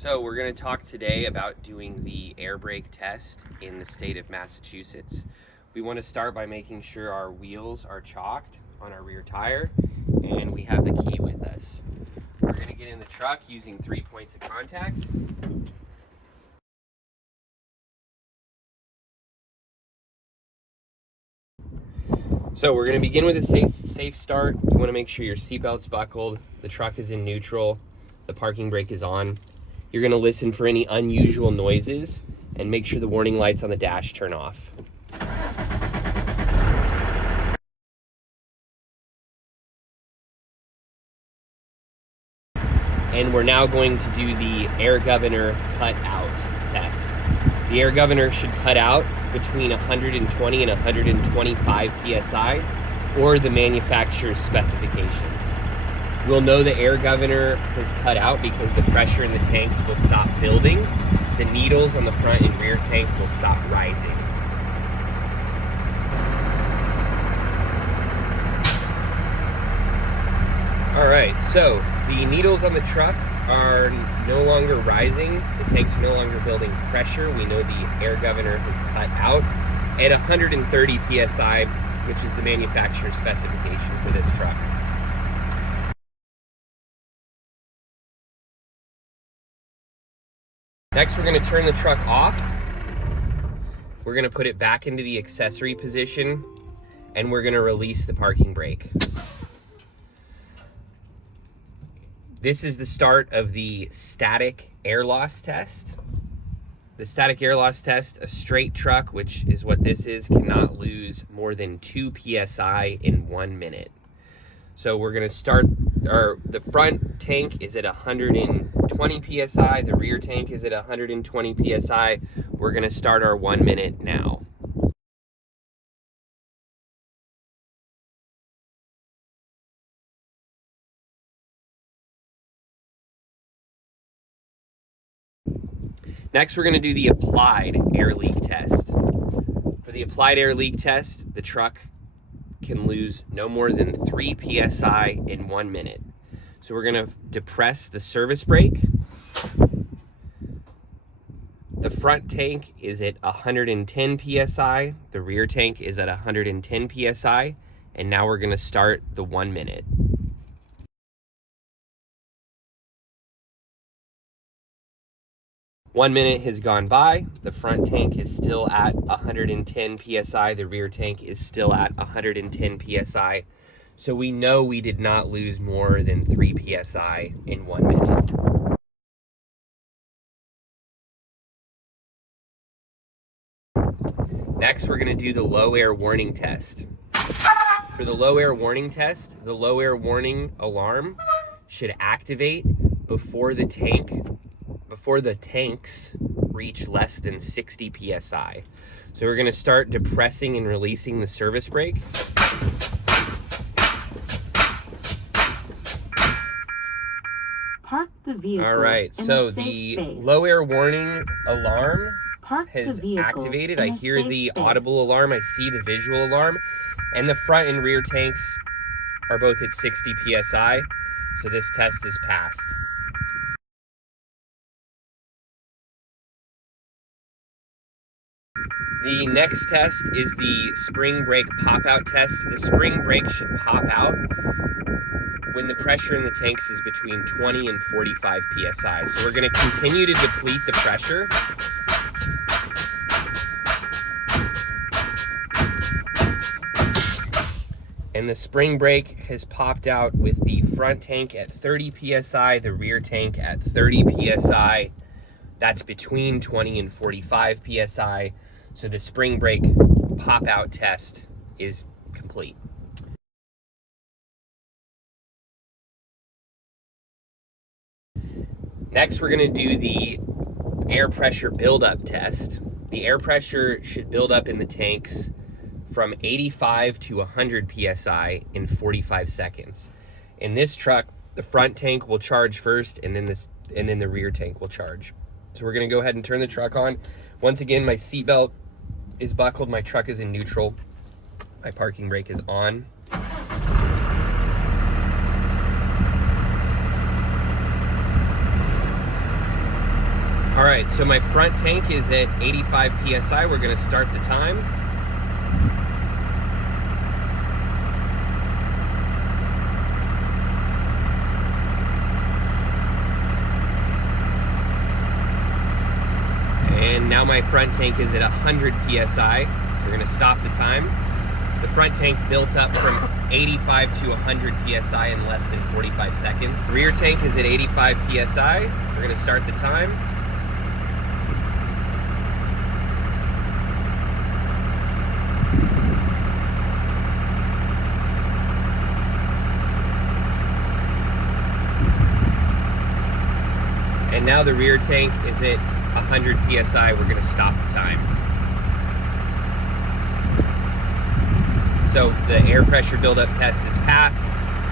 So we're going to talk today about doing the air brake test in the state of Massachusetts. We want to start by making sure our wheels are chalked on our rear tire and we have the key with us. We're going to get in the truck using 3 points of contact. So we're going to begin with a safe start. You want to make sure your seatbelt's buckled, the truck is in neutral, the parking brake is on. You're going to listen for any unusual noises and make sure the warning lights on the dash turn off. And we're now going to do the air governor cut out test. The air governor should cut out between 120 and 125 psi or the manufacturer's specifications. We'll know the air governor has cut out because the pressure in the tanks will stop building. The needles on the front and rear tank will stop rising. All right, so the needles on the truck are no longer rising. The tanks are no longer building pressure. We know the air governor has cut out at 130 psi, which is the manufacturer's specification for this truck. Next, we're going to turn the truck off. We're going to put it back into the accessory position, and we're going to release the parking brake. This is the start of the static air loss test. The static air loss test, a straight truck, which is what this is, cannot lose more than 2 psi in 1 minute. So we're going to start, the front tank is at 120 psi, the rear tank is at 120 psi. We're going to start our 1 minute now. Next, we're going to do the applied air leak test. For the applied air leak test, the truck can lose no more than 3 psi in 1 minute. So we're going to depress the service brake. The front tank is at 110 psi. The rear tank is at 110 psi. And now we're going to start the 1 minute. One minute has gone by. The front tank is still at 110 psi. The rear tank is still at 110 psi. So we know we did not lose more than 3 psi in 1 minute. Next, we're going to do the low air warning test. For the low air warning test, the low air warning alarm should activate before the tanks reach less than 60 psi. So we're going to start depressing and releasing the service brake. Park the vehicle. All right, so the low air warning alarm has activated. I hear the audible alarm, I see the visual alarm, and the front and rear tanks are both at 60 psi. So this test is passed. The next test is the spring brake pop-out test. The spring brake should pop out when the pressure in the tanks is between 20 and 45 psi. So we're going to continue to deplete the pressure. And the spring brake has popped out with the front tank at 30 psi, the rear tank at 30 psi. That's between 20 and 45 psi. So the spring brake pop-out test is complete. Next, we're going to do the air pressure buildup test. The air pressure should build up in the tanks from 85 to 100 psi in 45 seconds. In this truck, the front tank will charge first, and then the rear tank will charge. So we're going to go ahead and turn the truck on. Once again, my seatbelt is buckled, my truck is in neutral, my parking brake is on. right, so my front tank is at 85 PSI. We're gonna start the time. And now my front tank is at 100 PSI. So we're gonna stop the time. The front tank built up from 85 to 100 PSI in less than 45 seconds. The rear tank is at 85 PSI. We're gonna start the time. And now the rear tank is at 100 PSI. We're gonna stop the time. So the air pressure buildup test is passed.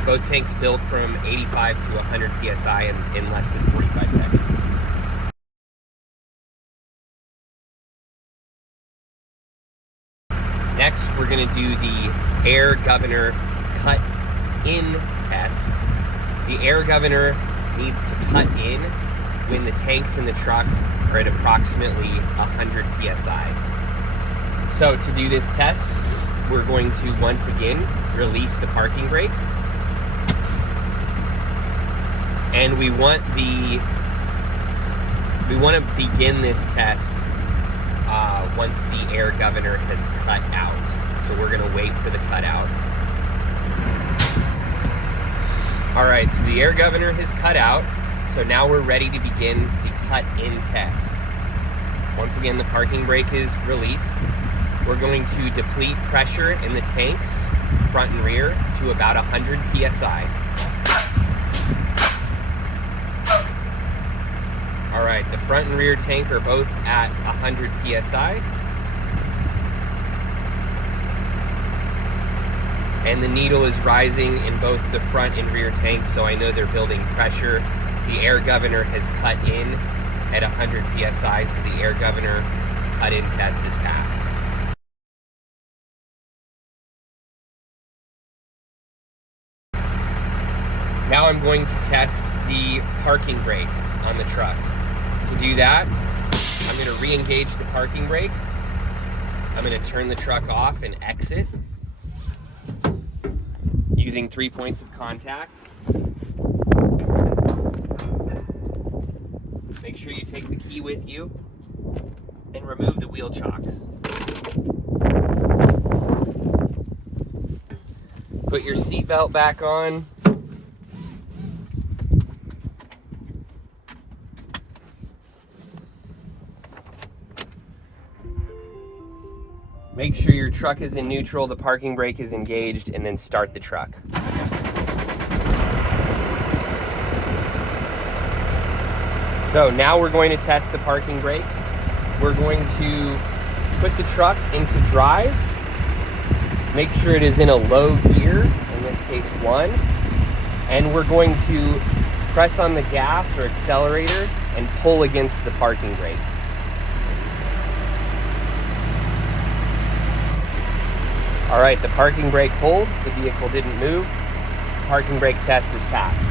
Both tanks built from 85 to 100 PSI in less than 45 seconds. Next, we're gonna do the air governor cut-in test. The air governor needs to cut in when the tanks in the truck are at approximately 100 PSI. So to do this test, we're going to once again release the parking brake. And we want to begin this test once the air governor has cut out. So we're gonna wait for the cutout. All right, so the air governor has cut out. So now we're ready to begin the cut-in test. Once again, the parking brake is released. We're going to deplete pressure in the tanks, front and rear, to about 100 PSI. All right, the front and rear tank are both at 100 PSI. And the needle is rising in both the front and rear tanks, so I know they're building pressure. The air governor has cut in at 100 PSI, so the air governor cut-in test is passed. Now I'm going to test the parking brake on the truck. To do that, I'm going to re-engage the parking brake. I'm going to turn the truck off and exit using 3 points of contact. Make sure you take the key with you and remove the wheel chocks. Put your seatbelt back on. Make sure your truck is in neutral, the parking brake is engaged, and then start the truck. So now we're going to test the parking brake. We're going to put the truck into drive. Make sure it is in a low gear, in this case 1. And we're going to press on the gas or accelerator and pull against the parking brake. All right, the parking brake holds, the vehicle didn't move. Parking brake test is passed.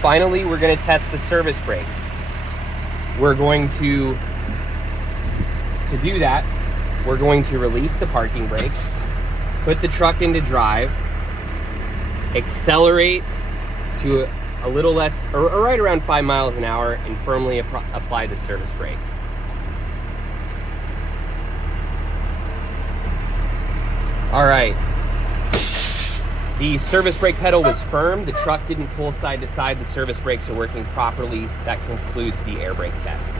Finally, we're going to test the service brakes. We're going to do that, we're going to release the parking brake, put the truck into drive, accelerate to a little less, or right around 5 miles an hour, and firmly apply the service brake. All right. The service brake pedal was firm. The truck didn't pull side to side. The service brakes are working properly. That concludes the air brake test.